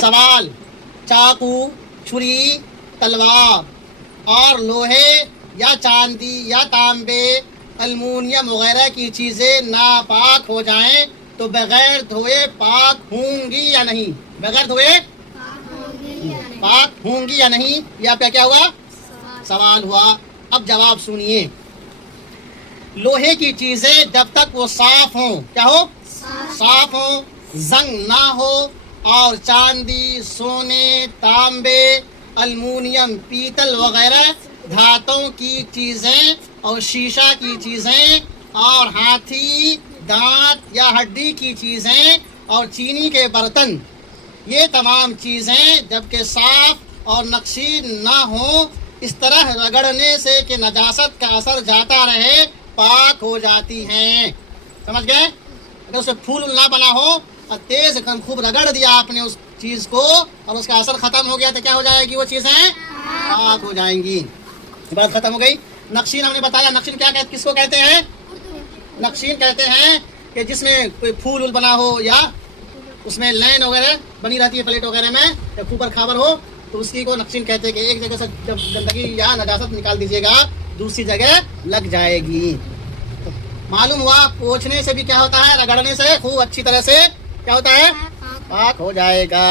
سوال: چاقو، چھری، تلوار اور لوہے یا چاندی یا تانبے، المونیم وغیرہ کی چیزیں ناپاک ہو جائیں تو بغیر دھوئے پاک ہوں گی یا نہیں؟ بغیر دھوئے پاک ہوں گی یا نہیں؟ یہ آپ کا کیا ہوا؟ سوال ہوا۔ اب جواب سنیے۔ لوہے کی چیزیں جب تک وہ صاف ہوں، کیا ہو؟ صاف ہوں، زنگ نہ ہو، اور چاندی، سونے، تانبے، المونیم، پیتل وغیرہ دھاتوں کی چیزیں اور شیشہ کی چیزیں اور ہاتھی دانت یا ہڈی کی چیزیں اور چینی کے برتن، یہ تمام چیزیں جبکہ صاف اور نقشی نہ ہوں، اس طرح رگڑنے سے کہ نجاست کا اثر جاتا رہے، پاک ہو جاتی ہیں۔ سمجھ گئے؟ اگر اسے پھول نہ بنا ہو اور تیز خوب رگڑ دیا آپ نے اس چیز کو اور اس کا اثر ختم ہو گیا تو کیا ہو جائے گی؟ وہ چیزیں پاک ہو جائیں گی۔ بات ختم ہو گئی۔ نقشین ہم نے بتایا، نقشین کیا کہتے، کس کو کہتے ہیں؟ نقشین کہتے ہیں کہ جس میں کوئی پھول بنا ہو یا اس میں لائن وغیرہ بنی رہتی ہے پلیٹ وغیرہ میں، یا اوپر کھابر ہو تو اس کی کو نقشین کہتے ہیں کہ ایک جگہ سے جب گندگی یا نجاست نکال دیجیے گا دوسری جگہ لگ جائے گی۔ تو معلوم ہوا پوچھنے سے بھی کیا ہوتا ہے؟ رگڑنے سے خوب اچھی طرح سے کیا ہوتا ہے؟ پاک ہو جائے گا۔